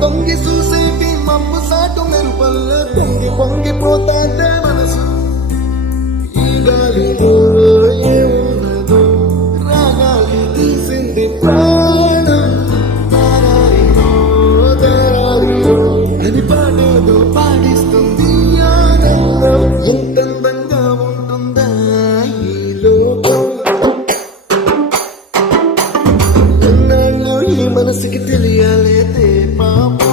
తొంగి చూసేటి మమ్ము సాటు మెరుపల్ల పొంగిపోతాంటే మనసు ఈ గాలిలో ఏమున్నదో రాగాలి తీసింది ప్రాణం తారారిలో తారారిలో అని పాడేదో పాడిస్తుంది ఆనందం ఎంత అందంగా ఉంటుందా ఈ లోకం ఎన్నాళ్ళు ఈ మనసుకి తెలియాలేదే పాపం